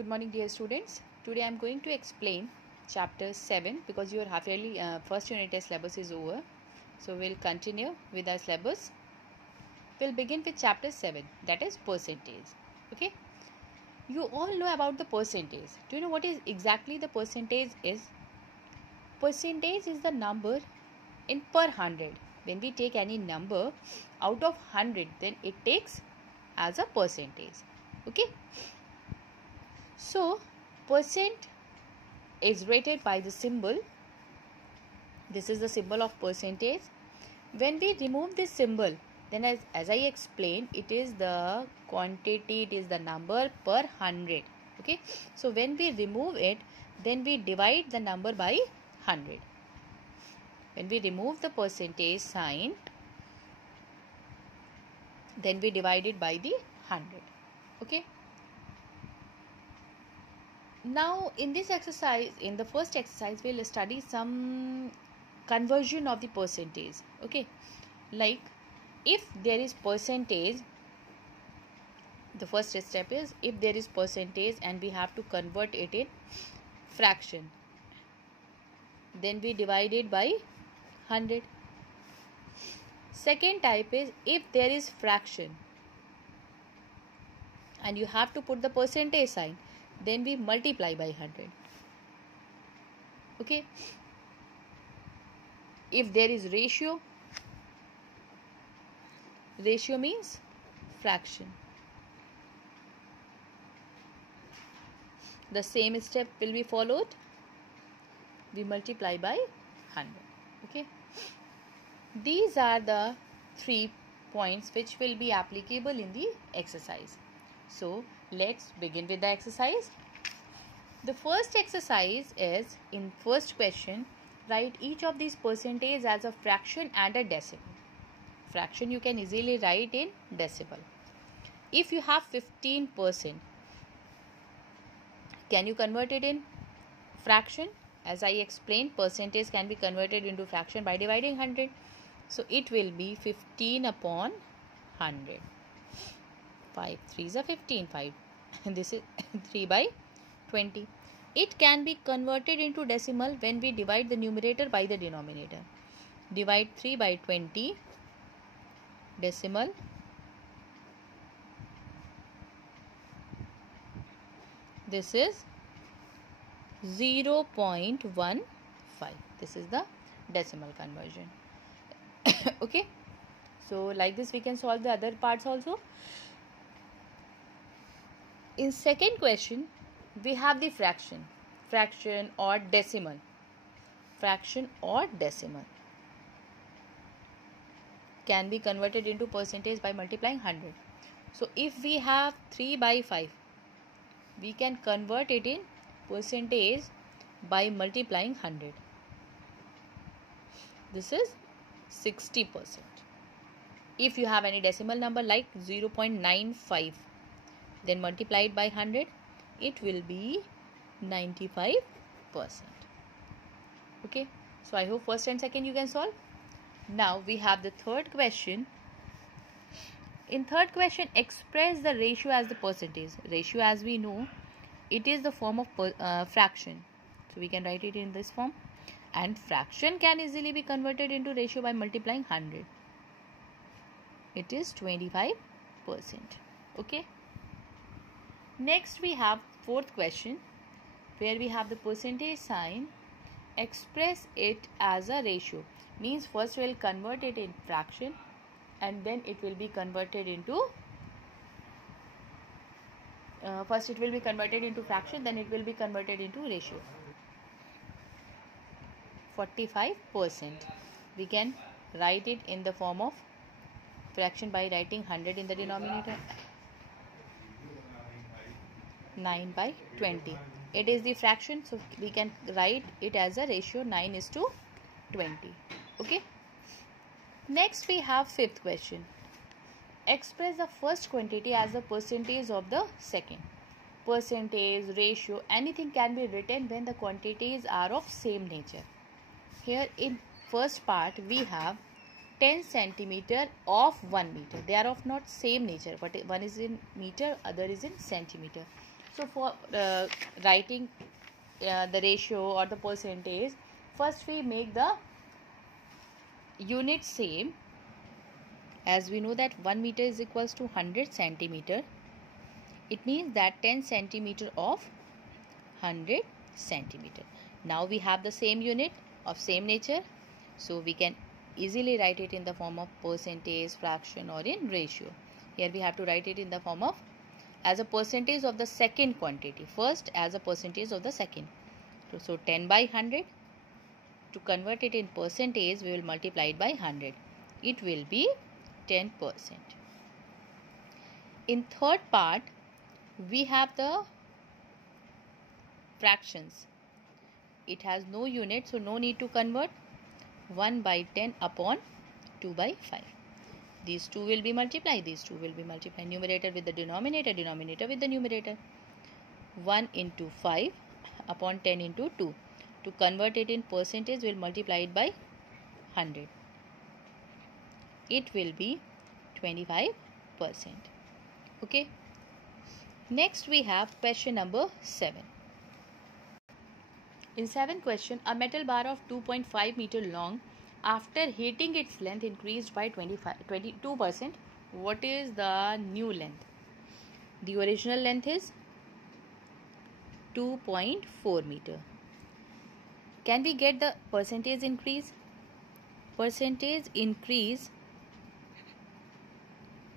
Good morning, dear students. Today I am going to explain chapter 7 because your half yearly first unit test syllabus is over. So we'll continue with our syllabus. We'll begin with chapter 7, that is percentage. Okay. You all know about the percentage. Do you know what is exactly the percentage is? Percentage is the number in per 100. When we take any number out of 100, then it takes as a percentage. Okay. So, percent is rated by the symbol. This is the symbol of percentage. When we remove this symbol, then as I explained, it is the quantity, it is the number per 100. Okay. So, when we remove it, then we divide the number by 100. When we remove the percentage sign, then we divide it by the 100. Okay. Now in this exercise, in the first exercise, we'll study some conversion of the percentage. Okay, like if there is percentage, the first step is if there is percentage and we have to convert it in fraction, then we divide it by 100. Second type is if there is fraction and you have to put the percentage sign, then we multiply by 100. Okay. If there is ratio means fraction. The same step will be followed. We multiply by 100. Okay. These are the 3 points which will be applicable in the exercise. So, let's begin with the exercise. The first exercise is, in first question, write each of these percentage as a fraction and a decimal. Fraction you can easily write in decimal. If you have 15%, can you convert it in fraction? As I explained, percentage can be converted into fraction by dividing 100. So, it will be 15 upon 100. 5 3s are 15, 5 and this is 3 by 20. It can be converted into decimal when we divide the numerator by the denominator. Divide 3 by 20, decimal, this is 0.15. This is the decimal conversion. Okay, so like this we can solve the other parts also. In second question, we have the fraction or decimal. Fraction or decimal can be converted into percentage by multiplying 100. So, if we have 3 by 5, we can convert it in percentage by multiplying 100. This is 60%. If you have any decimal number like 0.95, then multiply it by 100, it will be 95%. Okay, so I hope first and second you can solve. Now we have the third question. In third question, express the ratio as the percentage. Ratio, as we know, it is the form of fraction. So we can write it in this form. And fraction can easily be converted into ratio by multiplying 100. It is 25%. Okay. Next we have fourth question, where we have the percentage sign. Express it as a ratio. Means first we will convert it in fraction and then it will be converted into first it will be converted into fraction, then it will be converted into ratio. 45%. We can write it in the form of fraction by writing 100 in the denominator. 9 by 20. It is the fraction, so we can write it as a ratio 9:20. Okay. Next we have fifth question. Express the first quantity as a percentage of the second. Percentage, ratio, anything can be written when the quantities are of same nature. Here in first part we have 10 centimeter of 1 meter. They are of not same nature, but one is in meter, other is in centimeter. So for writing the ratio or the percentage, first we make the unit same. As we know that 1 meter is equals to 100 centimeter. It means that 10 centimeter of 100 centimeter. Now we have the same unit of same nature, so we can easily write it in the form of percentage, fraction, or in ratio. Here we have to write it in the form of as a percentage of the second quantity. First as a percentage of the second. So 10 by 100. To convert it in percentage, we will multiply it by 100. It will be 10%. In third part, we have the fractions. It has no unit, so no need to convert. 1 by 10 upon 2 by 5. These two will be multiplied. These two will be multiplied. Numerator with the denominator, denominator with the numerator. 1 into 5 upon 10 into 2. To convert it in percentage, we will multiply it by 100. It will be 25%. Okay. Next we have question number 7. In 7th question, a metal bar of 2.5 meter long, after heating its length increased by 22%. What is the new length? The original length is 2.4 meter. Can we get the percentage increase? Percentage increase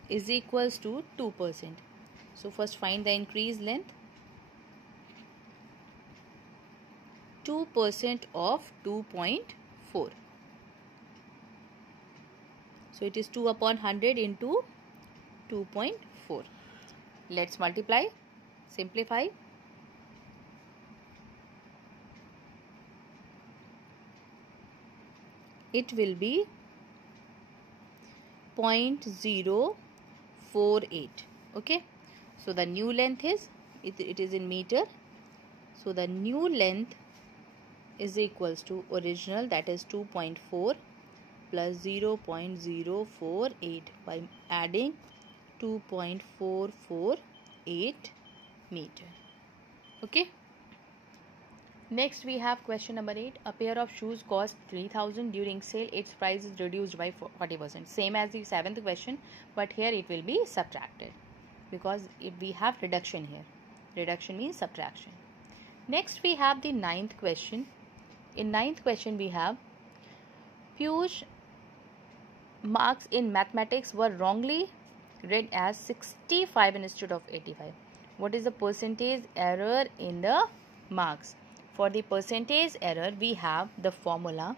is equals to 2%. So first find the increased length. 2% of 2.4. So it is 2 upon 100 into 2.4. Let's multiply, simplify. It will be 0.048. Okay. So the new length is, it is in meter. So the new length is equals to original, that is 2.4 plus 0.048 by adding 2.448 meter. Okay. Next we have question number 8. A pair of shoes cost 3,000 during sale. Its price is reduced by 40%. Same as the 7th question, but here it will be subtracted because we have reduction here. Reduction means subtraction. Next we have the 9th question. In 9th question we have Piyush marks in mathematics were wrongly read as 65 instead of 85. What is the percentage error in the marks? For the percentage error, we have the formula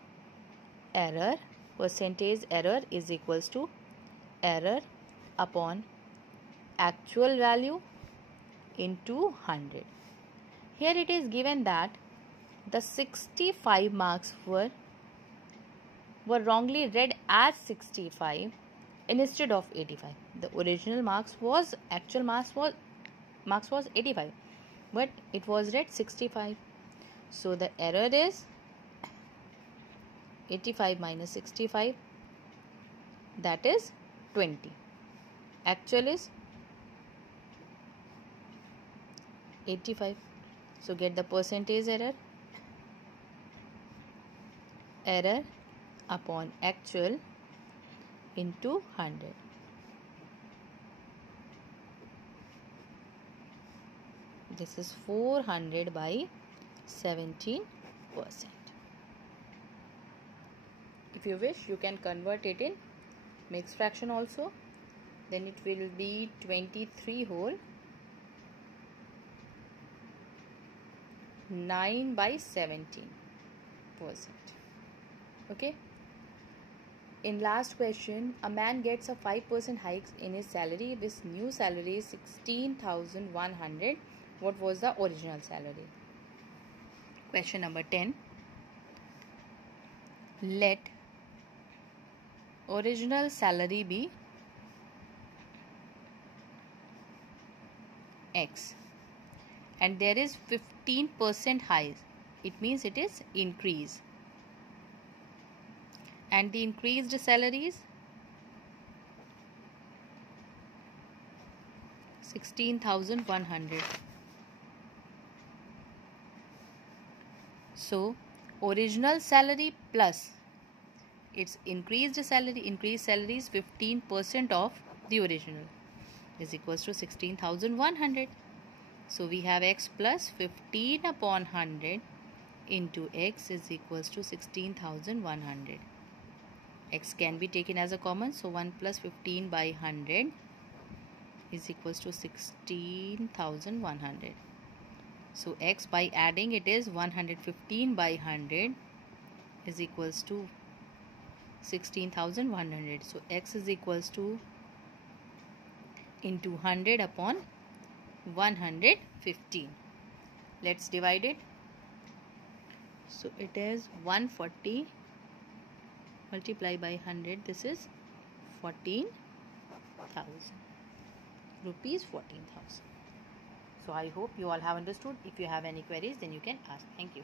error. Percentage error is equals to error upon actual value into 100. Here it is given that the 65 marks were wrongly read as 65 instead of 85. The original marks was, actual marks was 85, but it was read 65. So the error is 85 minus 65, that is 20. Actual is 85. So get the percentage error. Error upon actual into 100. This is 400 by 17%. If you wish, you can convert it in mixed fraction also. Then it will be 23 whole 9 by 17%. Okay. In last question, a man gets a 5% hike in his salary. His new salary is 16,100. What was the original salary? Question number 10. Let original salary be X and there is 15% hike. It means it is increase. And the increased salaries 16,100. So original salary plus its increased salary is 15% of the original is equals to 16,100. So we have x plus 15 upon 100 into x is equals to 16,100. X can be taken as a common, so 1 plus 15 by 100 is equals to 16,100. So x, by adding it, is 115 by 100 is equals to 16,100. So x is equals to into 100 upon 115. Let's divide it. So it is 140 multiply by 100. This is 14,000 rupees. 14,000. So I hope you all have understood. If you have any queries, then you can ask. Thank you.